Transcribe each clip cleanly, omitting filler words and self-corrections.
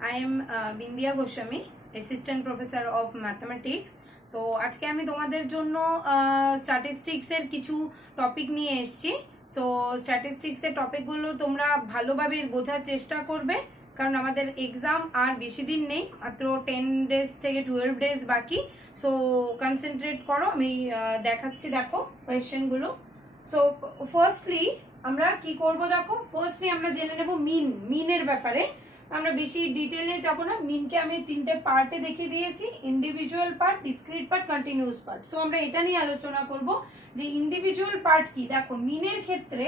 I am Bindia Goswami, Assistant Professor of Mathematics. So আজকে আমি তোমাদের জন্য স্ট্যাটিস্টিক্স এর কিছু টপিক নিয়ে এসেছি। সো স্ট্যাটিস্টিক্স এর টপিকগুলো তোমরা ভালোভাবে বোঝার চেষ্টা করবে, কারণ আমাদের এক্সাম আর বেশি দিন নেই, মাত্র 10 ডেজ থেকে 12 ডেজ বাকি। সো কনসেন্ট্রেট করো, আমি দেখাচ্ছি, দেখো কোয়েশ্চেনগুলো। সো ফার্স্টলি আমরা কি করব, দেখো ফার্স্টলি আমরা জেনে নেব মিনের ব্যাপারে। আমরা বেশি ডিটেইলে যাব না। মিনকে আমি তিনটে পার্টে দেখিয়ে দিয়েছি, individual part, discrete part, continuous part. So আমরা এটা নিয়ে আলোচনা করব যে ইন্ডিভিজুয়াল পার্ট কি। দেখো মিনের ক্ষেত্রে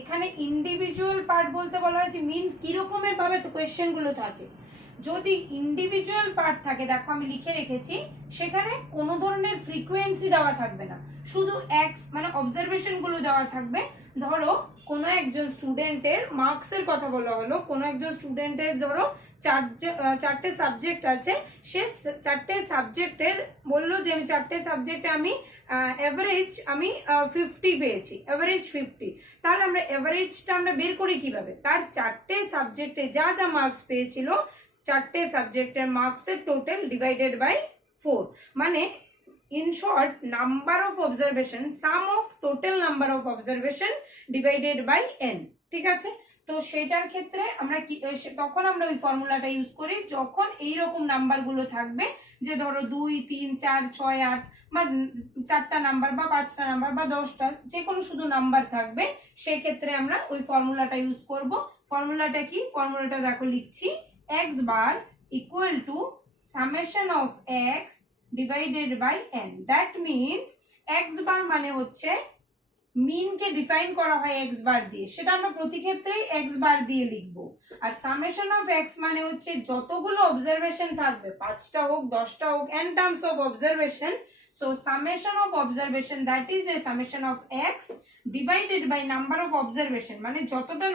এখানে ইন্ডিভিজুয়াল পার্ট বলতে বলা হয়েছে মিন কি রকমের ভাবে তো কোয়েশ্চেন গুলো থাকে। যদি ইন্ডিভিজুয়াল পার্ট থাকে, দেখো আমি লিখে রেখেছি, সেখানে কোনো ধরনের ফ্রিকোয়েন্সি দেওয়া থাকবে না, শুধু এক্স মানে অবজারভেশন গুলো দেওয়া থাকবে। ধরো কোনো একজন স্টুডেন্টের মার্কস এর কথা বলা হলো, কোনো একজন স্টুডেন্টের ধরো চারটে সাবজেক্ট আছে, সে চারটে সাবজেক্টের বললো যে আমি চারটে সাবজেক্টে আমি এভারেজ আমি 50 পেয়েছি, এভারেজ 50। তাহলে আমরা এভারেজটা আমরা বের করি কিভাবে, তার চারটে সাবজেক্টে যা যা মার্কস পেয়েছিল, চারটে সাবজেক্টের মার্কসের টোটাল ডিভাইডেড বাই 4, মানে in short number of observation, sum of total number of observation divided by n। ঠিক আছে, তো সেটার ক্ষেত্রে আমরা কি তখন আমরা ওই ফর্মুলাটা ইউজ করি যখন এই রকম নাম্বার গুলো থাকবে, যে ধরো 2 3 4 6 8 বা 4টা নাম্বার বা 5টা নাম্বার বা 10টা, যে কোনো শুধু নাম্বার থাকবে, সেই ক্ষেত্রে আমরা ওই ফর্মুলাটা ইউজ করব। ফর্মুলাটা কি, ফর্মুলাটা দেখো লিখছি, x bar equal to summation of x divided by n। that means x বার মানে হচ্ছে মিন কে ডিফাইন করা হয় x বার দিয়ে, সেটা আমরা প্রতি ক্ষেত্রেই x বার দিয়ে লিখবো। আর সামেশন অফ x মানে হচ্ছে যতগুলো অবজারভেশন থাকবে, 5টা হোক 10টা হোক, n terms of observation. So summation of observation, that is a summation of x divided by number of observation, মানে যতটা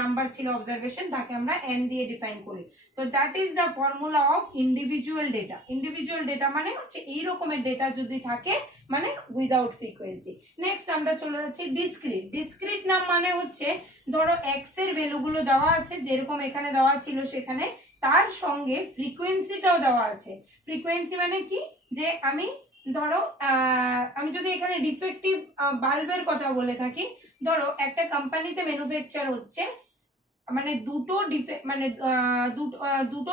নাম্বার ছিল অবজারভেশন তাকে আমরা n দিয়ে ডিফাইন করি। তো that is the formula of individual data. Individual data মানে হচ্ছে এই রকমের ডেটা যদি থাকে, মানে উইদাউট ফ্রিকোয়েন্সি। নেক্সট আমরা চলে যাচ্ছি ডিসক্রিট। ডিসক্রিট নাম মানে হচ্ছে ধরো এক্স এর ভ্যালুগুলো দেওয়া আছে, যেরকম এখানে দেওয়া ছিল সেখানে, তার সঙ্গে ফ্রিকোয়েন্সিটাও দেওয়া আছে। ফ্রিকোয়েন্সি মানে কি, যে আমি ধরো আমি যদি এখানে ডিফেক্টিভ বাল্বের কথা বলে থাকি, ধরো একটা কোম্পানিতে ম্যানুফ্যাকচার হচ্ছে, মানে দুটো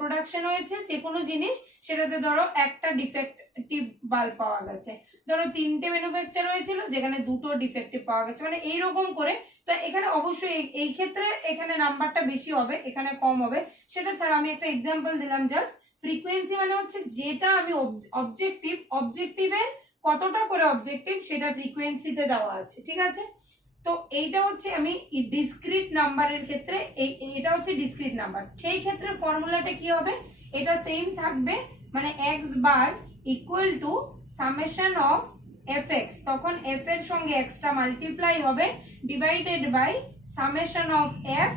প্রোডাকশন হয়েছে যে কোনো জিনিস, সেটাতে ধরো একটা ডিফেক্টিভ বাল্ব পাওয়া গেছে। ধরো 3টে ম্যানুফ্যাকচার হয়েছিল, যেখানে 2টো ডিফেক্টিভ পাওয়া গেছে, মানে এইরকম করে। তো এখানে অবশ্যই এই ক্ষেত্রে এখানে নাম্বারটা বেশি হবে, এখানে কম হবে। সেটা ছাড়া আমি একটা এক্সাম্পল দিলাম জাস্ট। ফ্রিকোয়েন্সি মানে হচ্ছে যেটা আমি অবজেক্টিভের কতটা করে অবজেক্টিভ, সেটা ফ্রিকোয়েন্সিতে দেওয়া আছে। ঠিক আছে, তো এইটা হচ্ছে আমি ডিসক্রিট নাম্বারের ক্ষেত্রে, এটা হচ্ছে ডিসক্রিট নাম্বার। সেই ক্ষেত্রে ফর্মুলাটা কি হবে, এটা সেম থাকবে, মানে x bar equal to summation of fx, তখন f এর সঙ্গে x টা মাল্টিপ্লাই হবে, divided by summation of f,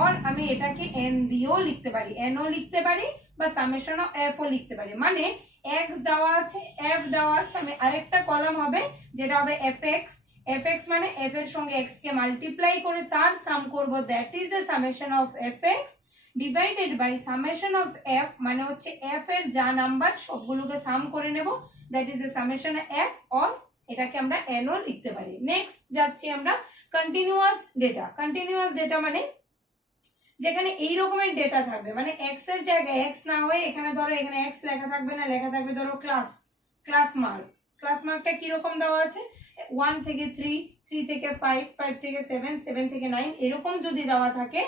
or আমি এটাকে n দিয়েও লিখতে পারি, n ও লিখতে পারি, বা সামেশন অফ f ও লিখতে পারি। মানে x দেওয়া আছে, f দেওয়া আছে, আমি আরেকটা কলাম হবে যেটা হবে fx। fx মানে f এর সঙ্গে x কে মাল্টিপ্লাই করে তার সাম করব, that is the summation of fx, divided by summation of f মানে হচ্ছে f এর যা নাম্বার সবগুলোকে সাম করে নেব, that is the summation f, or এটাকে আমরা n ও লিখতে পারি। নেক্সট যাচ্ছি আমরা কন্টিনিউয়াস ডেটা। কন্টিনিউয়াস ডেটা মানে যেখানে এই রকমের ডেটা থাকবে, মানে x এর জায়গায় x না হয়ে এখানে ধরো এখানে x লেখা থাকবে না, লেখা থাকবে ধরো ক্লাস মার্ক। ক্লাস মার্কটা কিরকম দেওয়া আছে, 1 থেকে 3, 3 থেকে 5, 5 থেকে 7, 7 থেকে 9, এরকম যদি দেওয়া থাকে,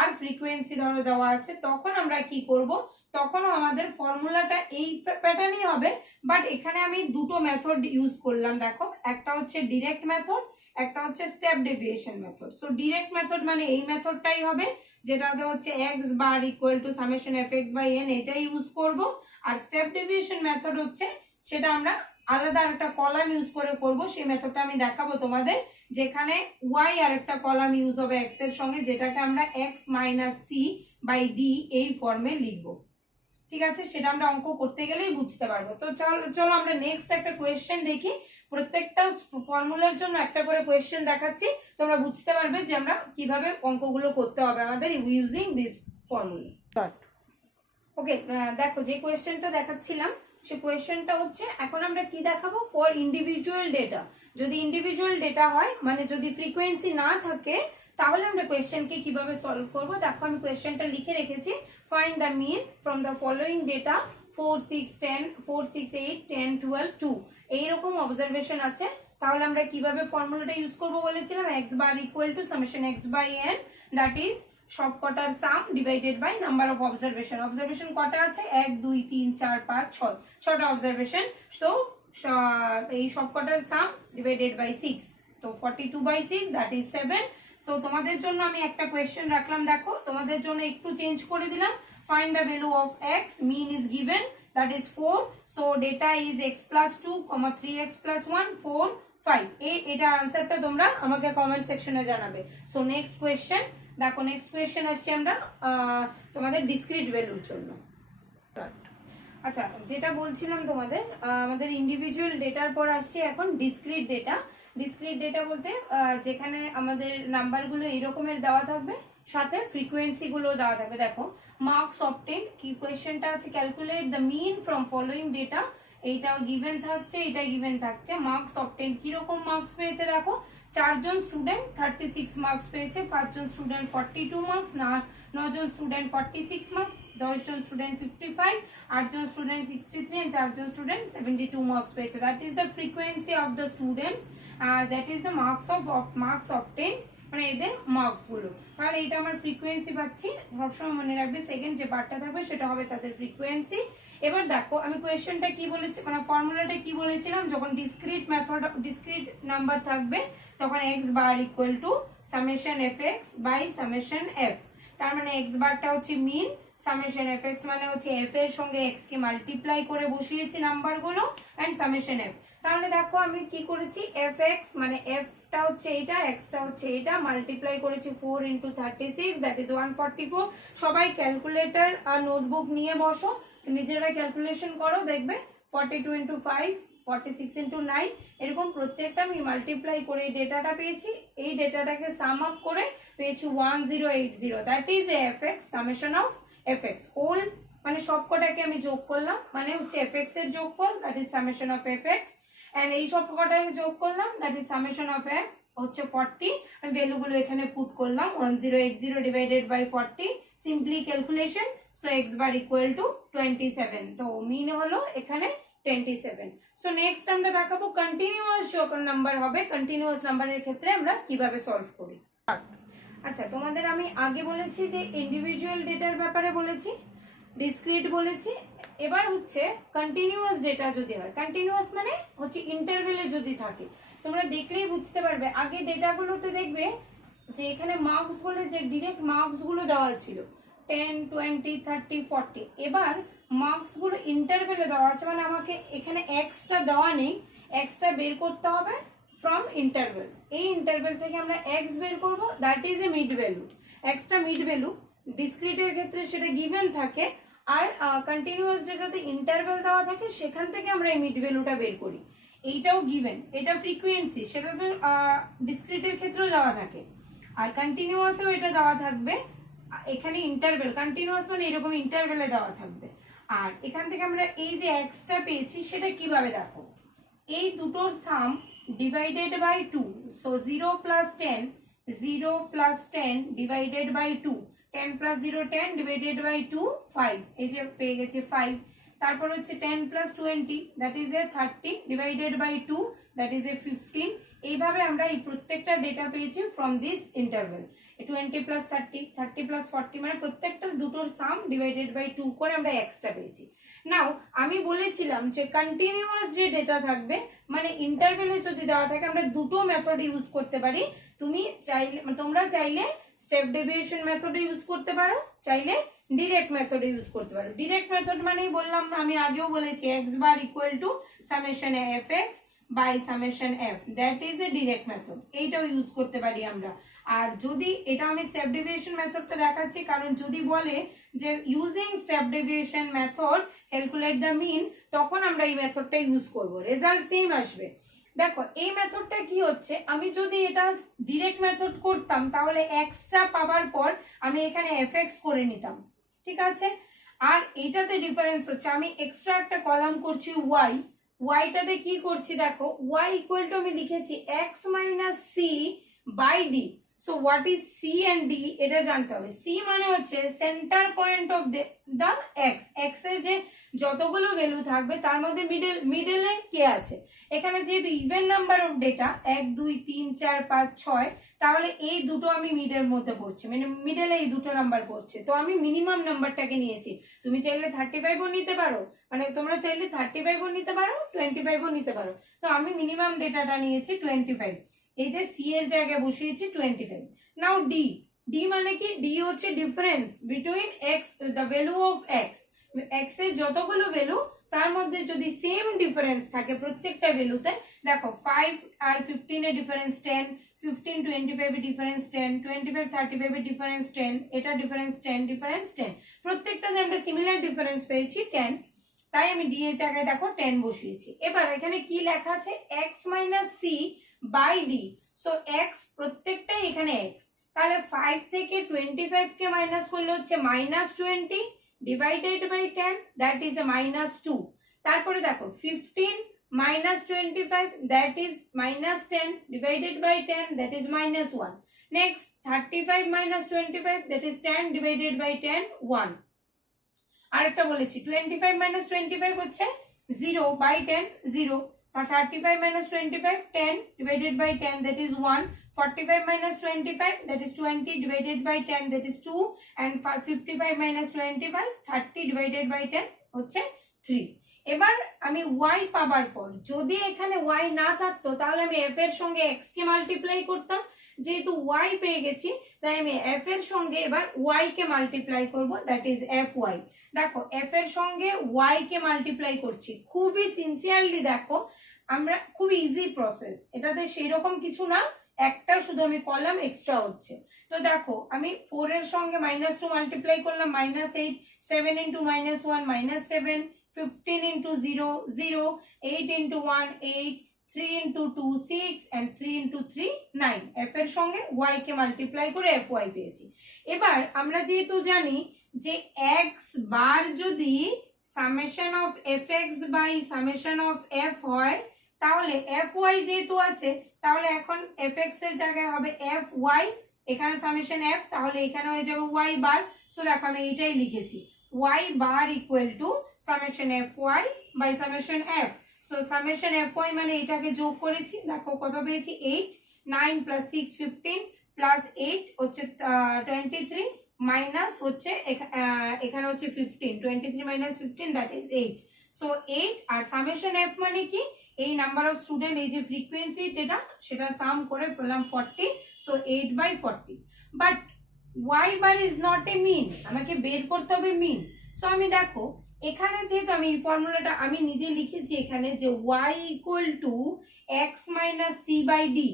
আর ফ্রিকোয়েন্সি ধরো দেওয়া আছে, তখন আমরা কি করব, তখনও আমাদের ফর্মুলাটা এই প্যাটার্নই হবে। বাট এখানে আমি দুটো মেথড ইউজ করলাম, দেখো, একটা হচ্ছে ডিরেক্ট মেথড, একটা হচ্ছে step deviation method. So direct method মানে এই মেথডটাই হবে, যেটাতে হচ্ছে x bar equal to summation fx by n, এটাই ইউজ করব। আর স্টেপ ডেভিয়েশন মেথড হচ্ছে, সেটা আমরা আলাদা একটা কলাম ইউজ করে করব, সেই মেথডটা আমি দেখাবো তোমাদের, যেখানে y আর একটা কলাম ইউজ হবে x এর সঙ্গে, যেটাকে আমরা x minus C by D এই ফর্মে লিখবো। ঠিক আছে, সেটা আমরা অঙ্ক করতে গেলেই বুঝতে পারবো। তো চলো আমরা নেক্সট একটা কোয়েশ্চেন দেখি। প্রত্যেকটা ফর্মুলার জন্য একটা করে কোয়েশ্চেন দেখাচ্ছি, তোমরা বুঝতে পারবে যে আমরা কিভাবে অঙ্কগুলো করতে হবে আমাদের ইউজিং দিস ফর্মুলা। ওকে, দেখো যে কোয়েশ্চেনটা দেখাচ্ছিলাম সে কোয়েশ্চেনটা হচ্ছে এখন আমরা কি দেখাবো ফর ইন্ডিভিজুয়াল ডেটা। যদি ইন্ডিভিজুয়াল ডেটা হয় মানে যদি ফ্রিকোয়েন্সি না থাকে তাহলে আমরা কোয়েশ্চেনকে কিভাবে সলভ করব। দেখো আমি কোয়েশ্চেনটা লিখে রেখেছি, find the mean from the following data 4 6 10 4 6 8 10 12 2 এইরকম অবজারভেশন আছে। তাহলে আমরা কিভাবে ফর্মুলাটা ইউজ করব বলেছিলাম, x bar equal to summation x by n, that is সবকটার sum divided by number of observation. Observation কটা আছে, 1 2 3 4 5 6, 6টা অবজারভেশন। সো এই সবকটার সাম ডিভাইডেড বাই 6, তো 42 বাই 6 দ্যাট ইজ 7। সো তোমাদের জন্য আমি একটা কোয়েশ্চেন রাখলাম, দেখো তোমাদের জন্য একটু চেঞ্জ করে দিলাম। Find the value of x, mean is given that is 4, so data is x plus 2, 3x plus 1 4 5। এটা আনসারটা তোমরা আমাকে কমেন্ট সেকশনে জানাবে। সো নেক্সট কোয়েশ্চেন দেখো, নেক্সট কোয়েশ্চেন আসছে আমরা তোমাদের ডিসক্রিট ভ্যালুর জন্য। আচ্ছা, যেটা বলছিলাম তোমাদের আমাদের ইন্ডিভিজুয়াল ডেটার পর আসছে এখন ডিসক্রিট ডেটা। ডিসক্রিট ডেটা বলতে যেখানে আমাদের নাম্বারগুলো এরকমের দেওয়া থাকবে, সাথে ফ্রিকোয়েন্সি গুলো দেওয়া থাকবে। দেখো মার্কস অবটেন, কি কোয়েশ্চেনটা আছে, calculate the mean from following data. এইটাও গিভেন থাকছে, এটা গিভেন থাকছে। মার্কস অবটেন কিরকম মার্কস পেয়েছে দেখো, 4 জন স্টুডেন্ট 36 মার্কস পেয়েছে, 5 জন স্টুডেন্ট 42 মার্কস, 9 জন স্টুডেন্ট 46 মার্কস, 10 জন স্টুডেন্ট 55, 8 জন স্টুডেন্ট 63 and 4 জন স্টুডেন্ট 72 মার্কস পেয়েছে। That is the frequency of the students, that is the marks obtain, মানে এদের মার্কস গুলো। তাহলে এটা আমার ফ্রিকোয়েন্সি পাচ্ছি। সবসময় মনে রাখবে সেকেন্ড যে পার্টটা থাকবে সেটা হবে তাদের ফ্রিকোয়েন্সি। এবার দেখো আমি কোয়েশ্চেনটা কি বলেছি, মানে ফর্মুলাটা কি বলেছিলাম, যখন ডিসক্রিট মেথড ডিসক্রিট নাম্বার থাকবে তখন x bar equal to summation fx by summation f। তার মানে x বারটা হচ্ছে মিন, সামেশন fx মানে হচ্ছে f এর সঙ্গে x কে মাল্টিপ্লাই করে বসিয়েছি নাম্বারগুলো, এন্ড সামেশন f। তাহলে দেখো আমি কি করেছি, fx মানে f টা হচ্ছে এটা, x টা হচ্ছে এটা, মাল্টিপ্লাই করেছি 4 into 36 দ্যাট ইজ 144। সবাই ক্যালকুলেটর আর নোটবুক নিয়ে বসো, নিজেরা ক্যালকুলেশন করো, দেখবে 42 into 5 46 into 9 এরকম প্রত্যেকটা আমি মাল্টিপ্লাই করে এই ডেটাটা পেয়েছি। এই ডেটাটাকে সাম আপ করে পেয়েছি 1080, that is fx summation of fx whole, মানে সবকটাকে আমি যোগ করলাম, মানে হচ্ছে fx এর যোগফল that is summation of fx, and এই সবকটাকে যোগ করলাম that is summation of f হচ্ছে 40। আমি ভ্যালুগুলো এখানে পুট করলাম, 1080 divided by 40, simply calculation. So x bar equal to 27, তো মিন হলো এখানে 27। সো নেক্সট আমরা দেখাবো কন্টিনিউয়াস যখন নাম্বার হবে, কন্টিনিউয়াস নাম্বারের ক্ষেত্রে আমরা কিভাবে সলভ করি। আচ্ছা, তোমাদের আমি আগে বলেছি যে ইন্ডিভিজুয়াল ডেটার ব্যাপারে বলেছি, ডিসক্রিট বলেছি, এবার হচ্ছে কন্টিনিউয়াস ডেটা যদি হয়। কন্টিনিউয়াস মানে হচ্ছে ইন্টারভেলে যদি থাকে, তোমরা দেখলেই বুঝতে পারবে। আগে ডেটাগুলোতে দেখবে যে এখানে মার্কস বলে যে ডিরেক্ট মার্কস গুলো দেওয়া ছিল 10 20 30 40, এবার মার্কস গুলো ইন্টারভেলে দেওয়া আছে, মানে আমাকে এখানে এক্সটা দেওয়া নেই, এক্সটা বের করতে হবে ফ্রম ইন্টারভেল। এই ইন্টারভেল থেকে আমরা এক্স বের করব, that is a mid value. এক্সটা মিড ভ্যালু, ডিসক্রিটের ক্ষেত্রে সেটা গিভেন থাকে, আর কন্টিনিউয়াস ডেটাতে ইন্টারভেল দেওয়া থাকে, সেখান থেকে আমরা এই মিড ভ্যালুটা বের করি। এইটাও গিভেন, এটা ফ্রিকোয়েন্সি, সেটা তো ডিসক্রিটের ক্ষেত্রেও দেওয়া থাকে, আর কন্টিনিউয়াসেও এটা দেওয়া থাকবে। এখানে ইন্টারভেল, কন্টিনিউয়াস মানে এরকম ইন্টারভেলে দেওয়া থাকবে। আর এখান থেকে আমরা এই যে এক্সটা পেয়েছি সেটা কিভাবে দেখো, এই দুটোর sum divided by 2, so 0 plus 10 0 plus 10 divided by 2, 10 plus 0 10 divided by 2 5, এই যে পেয়ে গেছে 5। তারপর হচ্ছে 10 plus 20 that is a 30 divided by 2 that is a 15। এইভাবে আমরা এই প্রত্যেকটা ডেটা পেয়েছি from this interval. 20 plus 30 30 plus 40, মানে প্রত্যেকটা দুটোর সাম ডিভাইডেড বাই 2 করে আমরা এক্সটা পেয়েছি। নাও আমি বলেছিলাম যে কন্টিনিউয়াস যে ডেটা থাকবে, মানে ইন্টারভেলে যদি দেওয়া থাকে, আমরা দুটো মেথড ইউজ করতে পারি। তোমরা চাইলে স্টেপ ডেভিয়েশন মেথডে ইউজ করতে পারো, চাইলে ডিরেক্ট মেথডে ইউজ করতে পারো। ডিরেক্ট মেথড মানেই বললাম, আমি আগেও বলেছি x bar equal to summation fx by summation f, that is a direct method, এইটাও ইউজ করতে পারি আমরা। আর যদি এটা আমি স্টেপ ডেভিয়েশন মেথডটা দেখাচ্ছি, কারণ যদি বলে যে using step deviation method calculate the mean, তখন আমরা এই মেথডটা ইউজ করব, রেজাল্ট সেম আসবে। দেখো এই মেথডটা কি হচ্ছে, আমি যদি এটা ডিরেক্ট মেথড করতাম তাহলে এক্সট্রা পাওয়ার পর আমি এখানে এফএক্স করে নিতাম, ঠিক আছে। আর এটাতে ডিফারেন্স হচ্ছে আমি এক্সট্রা একটা কলাম করছি ওয়াই, ওয়াইটাতে কি করছি দেখো, ওয়াই ইকুয়াল টু আমি লিখেছি x minus C by D. So what is C and D এটা জানতে হবে। সি মানে হচ্ছে centre point of the x, x এর যে যতগুলো ভ্যালু থাকবে তার মধ্যে মিডলে কে আছে। এখানে যেহেতু ইভেন নাম্বার অফ ডেটা 1 2 3 4 5 6, তাহলে এই দুটো আমি মিডের মধ্যে পড়ছি, মানে মিডলে এই দুটো নাম্বার পড়ছে, তো আমি মিনিমাম নাম্বারটাকে নিয়েছি। তুমি চাইলে 35ও নিতে পারো, মানে তোমরা চাইলে 35ও নিতে পারো, 25ও নিতে পারো। তো আমি মিনিমাম ডেটাটা নিয়েছি 25, এই যে সি এর জায়গায় বসিয়েছি 25। নাও ডি, ডি মানে কি, ডি হচ্ছে difference between x, the value of x, x এর যতগুলো ভ্যালু তার মধ্যে যদি সেম ডিফারেন্স থাকে প্রত্যেকটা ভ্যালুতে, দেখো 5 আর 15 এর ডিফারেন্স 10, 15 25 এর ডিফারেন্স 10, 25 35 এর ডিফারেন্স 10, এটা ডিফারেন্স 10, ডিফারেন্স 10, প্রত্যেকটাতে আমরা সিমিলার ডিফারেন্স পেয়েছি 10, তাই আমি ডি এর জায়গায় দেখো 10 বসিয়েছি। এবার এখানে কি লেখা আছে, x minus C by D. So x প্রত্যেকটাই এখানে x, তাহলে 5 থেকে 25 কে মাইনাস করলে হচ্ছে -20 divided by 10, that is a -2। তারপরে দেখো 15 minus 25, that is -10 divided by 10, that is -1. Next 35 minus 25, that is 10 divided by 10, 1. আরেকটা বলেছি 25 minus 25 হচ্ছে 0 by 10 0, 35 minus 25 10 divided by 10, that is 1. 45 minus 25, that is 20 divided by 10, that is 2. And 55 minus 25 30 divided by 10 হচ্ছে 3। এবার আমি y পাবার পর যদি এখানে y না থাকতো তাহলে আমি f এর সঙ্গে x কে মাল্টিপ্লাই করতাম, যেহেতু y পেয়ে গেছি তাই আমি f এর সঙ্গে এবার y কে মাল্টিপ্লাই করব, দ্যাট ইজ fy। দেখো f এর সঙ্গে y কে মাল্টিপ্লাই করছি, খুবই সিনসিয়ারলি দেখো, আমরা খুব ইজি প্রসেস, এটাতে সেই রকম কিছু না, একটা শুধু আমি কলাম এক্সট্রা হচ্ছে। তো দেখো আমি 4 এর সঙ্গে -2 মাল্টিপ্লাই করলাম -8, 7 into -1 -7, 15 into 0 0, 8 into 1 8, 3 into 2 6, and 3 into 3 9, f এর সঙ্গে y কে মাল্টিপ্লাই করে fy পেয়েছি। এবার আমরা যেহেতু জানি যে x বার যদি summation of fx by summation of f হয়, তাহলে fy যেহেতু আছে তাহলে এখন fx এর জায়গায় হবে fy, এখানে সামেশন f, তাহলে এখানে হয়ে যাবে y বার। সো দেখো আমি এটাই লিখেছি, y bar equal to summation fy by summation f. So summation fy মানে এটাকে যোগ করেছি, দেখো কত পেয়েছি 8, 9 plus 6 15 plus 8 হচ্ছে 23 মাইনাস হচ্ছে এখানে হচ্ছে 15, 23 minus 15, that is 8. So 8 R summation f মানে কি, এই নাম্বার অফ স্টুডেন্ট, এই যে ফ্রিকোয়েন্সি যেটা সেটা সাম করে পেলাম 40, so 8 by 40. But y bar is not a mean, আমাকে বের করতে হবে মিন। সো আমি দেখো এখানে যেহেতু আমি এই ফর্মুলাটা আমি নিজে লিখেছি এখানে যে y equal to x minus C by D,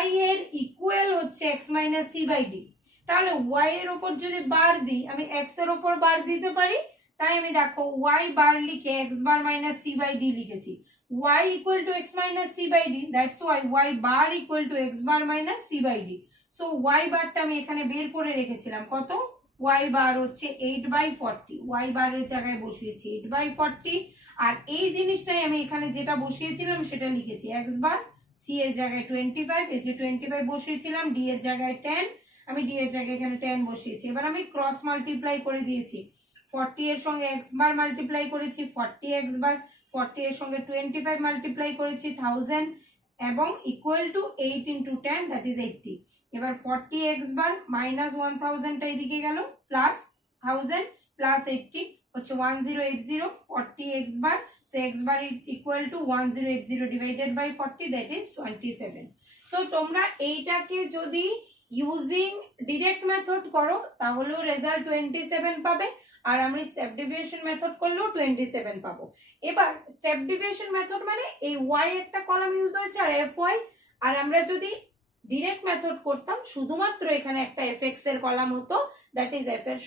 y এর ইকুয়াল হচ্ছে x minus C by D, তাহলে y এর উপর যদি বার দিই আমি x এর উপর বার দিতে পারি, তাই আমি দেখো y বার লিখে x bar minus C by D লিখেছি, y equal to x minus C by D, that's why y bar equal to x bar minus C by D. So y বারটা আমি এখানে বের করে রেখেছিলাম, কত, y বার হচ্ছে 8 by 40, y বারের জায়গায় বসিয়েছি 8 by 40, আর এই জিনিসটাই আমি এখানে যেটা বসিয়েছিলাম সেটা লিখেছি x বার, c এর জায়গায় 25, এই যে 25 বসিয়েছিলাম, d এর জায়গায় 10, আমি d এর জায়গায় এখানে 10 বসিয়েছি। এবার আমি ক্রস মাল্টিপ্লাই করে দিয়েছি, 40 এর সঙ্গে x বার মাল্টিপ্লাই করেছি 40x বার, 40 এর সঙ্গে 25 মাল্টিপ্লাই করেছি 1000, এবং equal to 8 into 10, that is 80। এবার 40x বার মাইনাস 1000 টা এদিকে গেল, প্লাস 1000 প্লাস 80 হচ্ছে 1080, 40x bar, so x bar equal to 1080 divided by 40, that is 27। So তোমরা এইটাকে যদি ইউজিং ডিরেক্ট মেথড করো তাহলেও রেজাল্ট 27 পাবে, আর আমরা স্টেপ ডেভিয়েশন মেথড করলেও 27 পাবো। এবার স্টেপ ডেভিয়েশন মেথড মানে এই y একটা কলাম ইউজ হয়েছে আর fy, আর আমরা যদি ডিরেক্ট মেথড করতাম শুধুমাত্র এখানে একটা fx এর কলাম হতো, দ্যাট ইজ f এর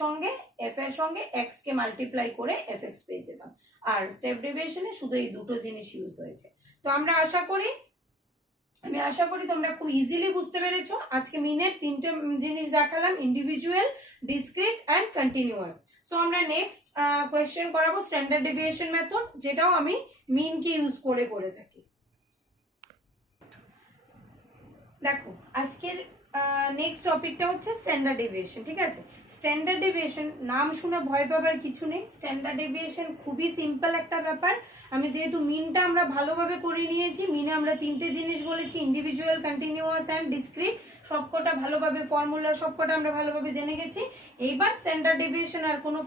সঙ্গে x কে মাল্টিপ্লাই করে fx পেয়ে যেতাম, আর স্টেপ ডেভিয়েশনে শুধু এই দুটো জিনিস ইউজ হয়েছে। তো আমরা আশা করি আমি আশা করি তোমরা খুব ইজিলি বুঝতে পেরেছো। আজকে মিনের তিনটে জিনিস দেখালাম, individual, discrete and continuous. So আমরা নেক্সট কোয়েশ্চেন করাবো স্ট্যান্ডার্ড ডেভিয়েশন মেথড, যেটাও আমি মিনকে ইউজ করে করে থাকি। দেখো আজকের নেক্সট টপিকটা হচ্ছে স্ট্যান্ডার্ড ডেভিয়েশন। ঠিক আছে, স্ট্যান্ডার্ড ডেভিয়েশন নাম শুনে ভয় পাবার কিছু নেই। স্ট্যান্ডার্ড ডেভিয়েশন খুবই সিম্পল একটা ব্যাপার। আমি যেহেতু মিনটা আমরা ভালোভাবে করে নিয়েছি, মিনে আমরা তিনটে জিনিস বলেছি, ইন্ডিভিজুয়াল, কন্টিনিউয়াস অ্যান্ড ডিসক্রিট, সবকটা ভালোভাবে ফর্মুলা সবকটা আমরা ভালোভাবে জেনে গেছি। এইবার স্ট্যান্ডার্ড ডেভিয়েশন আর কোনো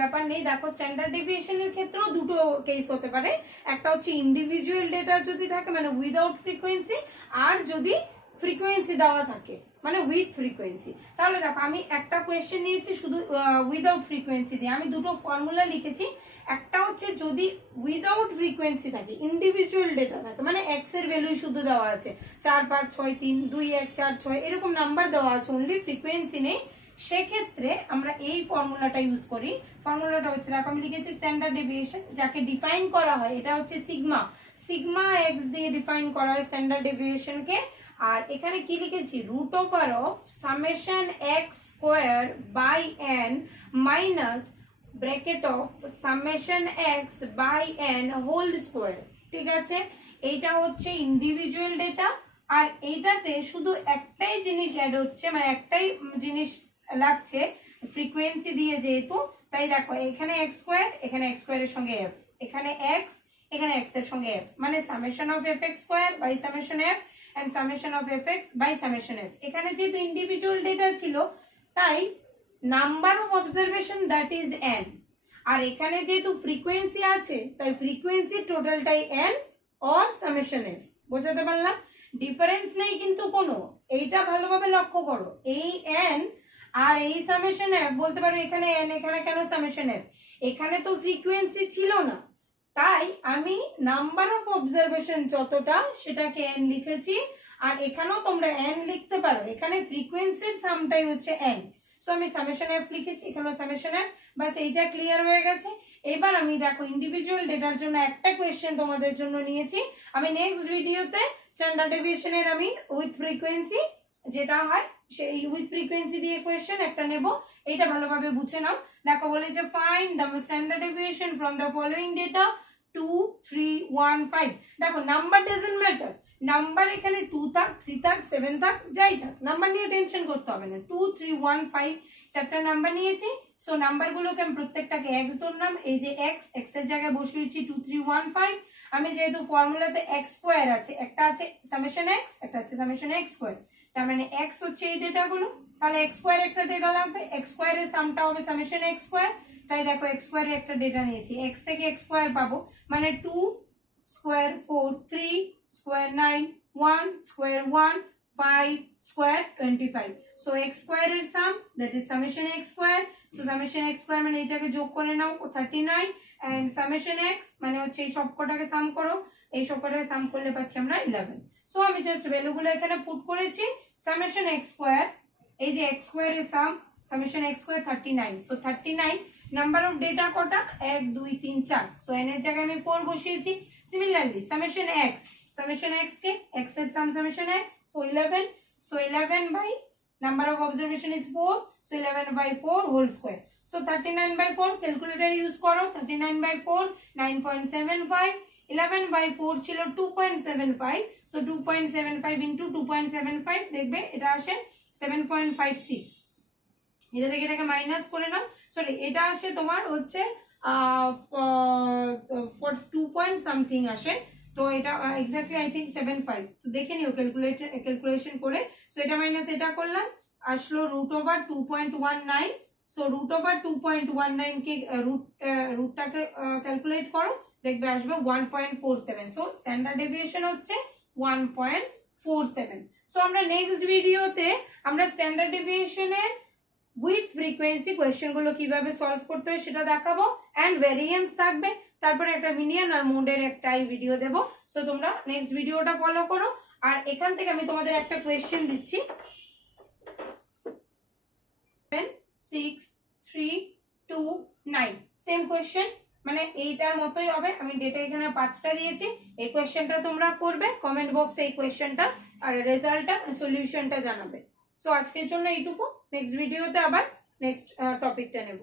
ব্যাপার নেই। দেখো স্ট্যান্ডার্ড ডেভিয়েশনের ক্ষেত্রেও দুটো কেস হতে পারে, একটা হচ্ছে ইন্ডিভিজুয়াল ডেটা যদি থাকে মানে উইদাউট ফ্রিকোয়েন্সি, আর যদি ফ্রিকোয়েন্সি দেওয়া থাকে মানে উইথ ফ্রিকোয়েন্সি। তাহলে দেখো আমি একটা কোয়েশ্চেন নিয়েছি শুধু উইদাউট ফ্রিকোয়েন্সি দিয়ে, আমি দুটো ফর্মুলা লিখেছি। একটা হচ্ছে যদি উইদাউট ফ্রিকোয়েন্সি থাকে, ইন্ডিভিজুয়াল ডেটা থাকে মানে এক্স এর ভ্যালু শুধু দেওয়া আছে 4 5 6 3 2 1 4 6 এরকম নাম্বার দেওয়া আছে, অনলি ফ্রিকোয়েন্সি নেই, সেক্ষেত্রে আমরা এই ফর্মুলাটা ইউজ করি। ফর্মুলাটা হচ্ছে দেখো আমি লিখেছি স্ট্যান্ডার্ড ডেভিয়েশন, যাকে ডিফাইন করা হয় এটা হচ্ছে সিগমা, সিগমা এক্স দিয়ে ডিফাইন করা হয় স্ট্যান্ডার্ড ডেভিয়েশনকে। আর এখানে কি লিখেছি, root over of summation x square by n minus bracket of summation x by n whole square. ঠিক আছে, এইটা হচ্ছে ইন্ডিভিজুয়াল ডেটা, আর এইটাতে শুধু একটাই জিনিস অ্যাড হচ্ছে, মানে একটাই জিনিস লাগছে ফ্রিকোয়েন্সি দিয়ে যেহেতু, তাই দেখো এখানে এক্স স্কোয়ার, এখানে এক্স স্কোয়ারের সঙ্গে এফ, এখানে এক্স, এখানে এক্স এর সঙ্গে এফ, মানে summation of F x square by summation F and summation of fx by summation f। এখানে যেহেতু ইন্ডিভিজুয়াল ডেটা ছিল তাই number of observation that is n, আর এখানে যেহেতু ফ্রিকোয়েন্সি আছে তাই ফ্রিকোয়েন্সি টোটালটাই n অর সামেশন f। বোঝাতে পারলাম? ডিফারেন্স নেই কিন্তু কোনো, এইটা ভালোভাবে লক্ষ্য করো, এই n আর এই সামেশন f, বলতে পারো এখানে n এখানে কেন সামেশন f, এখানে তো ফ্রিকোয়েন্সি ছিল না তাই আমি নাম্বার অফ অবজারভেশন যতটা সেটাকে n লিখেছি, আর এখানেও তোমরা n লিখতে পারো, এখানে ফ্রিকোয়েন্সির সামটাই হচ্ছে n। সো আমি সামেশন f লিখেছি, এখানেও সামেশন f, বাস এইটা ক্লিয়ার হয়ে গেছে। এবার আমি দেখো ইন্ডিভিজুয়াল ডেটার জন্য একটা কোয়েশ্চেন তোমাদের জন্য নিয়েছি, আমি নেক্সট ভিডিওতে স্ট্যান্ডার্ড ডেভিয়েশনের আমি উইথ ফ্রিকোয়েন্সি যেটা হয় সেই উইথ ফ্রিকোয়েন্সি দিয়ে কোয়েশ্চেন একটা নেব, এইটা ভালোভাবে বুঝে নাও। দেখো বলেছে find the standard deviation from the following data 2 3 1 5। দেখো নাম্বার ডাজন্ট ম্যাটার, নাম্বার এখানে 2 থাক 3 থাক 7 থাক যাই থাক, নাম্বার নিয়ে টেনশন করতে হবে না। 2 3 1 5 চারটা নাম্বার নিয়েছি, সো নাম্বারগুলোকে আমি প্রত্যেকটাকে x ধরলাম, এই যে x এর জায়গায় বসিয়েছি 2 3 1 5। আমি যেহেতু ফর্মুলাতে x স্কয়ার আছে, একটা আছে সামেশন x, একটা আছে সামেশন x স্কয়ার, তার মানে x হচ্ছে এই ডেটাগুলো, তাহলে x স্কয়ার একটা ডেটা লাগবে, x স্কয়ারের সামটা হবে সামেশন x স্কয়ার, তাই দেখো x স্কয়ারের একটা ডেটা নিয়েছি, x থেকে x স্কয়ার পাবো মানে 2 square 4 3 square 9 1 square 1 5 square 25। So x স্কয়ারের sum that is summation x square, so summation x square মানে এটাকে যোগ করে নাও 39, এন্ড সামেশন x মানে হচ্ছে এই সবকটাকে সাম করো, এই সবকটাকে সাম করলে পাচ্ছি আমরা 11। সো আমি জাস্ট ভ্যালুগুলো এখানে পুট করেছি, সামেশন x স্কয়ার, এই যে x স্কয়ারের sum summation x square 39, so 39 number of data কটা 1 2 3 4, সো n এর জায়গায় আমি 4 বসিয়েছি। সিমিলারলি সামেশন x কে x এর sum summation x, so 11, so 11 by number of observation is 4, so 11 by 4 whole square, so 39 by 4 calculator use করো, 39 by 4 9.75, 11 by 4 ছিল 2.75, so 2.75 into 2.75 দেখবে এটা আসে 7.56, এটা থেকে এটাকে মাইনাস করে নাও, সরি এটা আসে তোমার হচ্ছে 2 পয়েন্ট সামথিং আসে, তো এটা এক্স্যাক্টলি আই থিংক 75, তো দেখে নিও ক্যালকুলেশন করে। সো এটা মাইনাস এটা করলাম আসলো root over 2.19, so root over 2.19 কে রুটটাকে ক্যালকুলেট করো, দেখবে আসবে 1.47, সো স্ট্যান্ডার্ড ডেভিয়েশন হচ্ছে 1.47। সো আমরা নেক্সট ভিডিওতে আমরা স্ট্যান্ডার্ড ডেভিয়েশনের উইথ ফ্রিকোয়েন্সি কোয়েশ্চেন গুলো কিভাবে সলভ করতে হয় সেটা দেখাবো, এন্ড ভেরিয়েন্স থাকবে, তারপরে একটা মিনিয়ন আর মোডের একটাই ভিডিও দেব। সো তোমরা নেক্সট ভিডিওটা ফলো করো, আর এখান থেকে আমি তোমাদের একটা কোয়েশ্চেন দিচ্ছি 6 3 2 9, সেম কোয়েশ্চেন মানে এইটার মতোই হবে। আমি ডেটা এখানে 5টা দিয়েছি। এই কোয়েশ্চেনটা তোমরা করবে, কমেন্ট বক্সে এই কোয়েশ্চেনটা আর রেজাল্টটা সলিউশনটা জানাবে। সো আজকের জন্য এইটুকু, নেক্সট ভিডিওতে আবার নেক্সট টপিকটা নেব।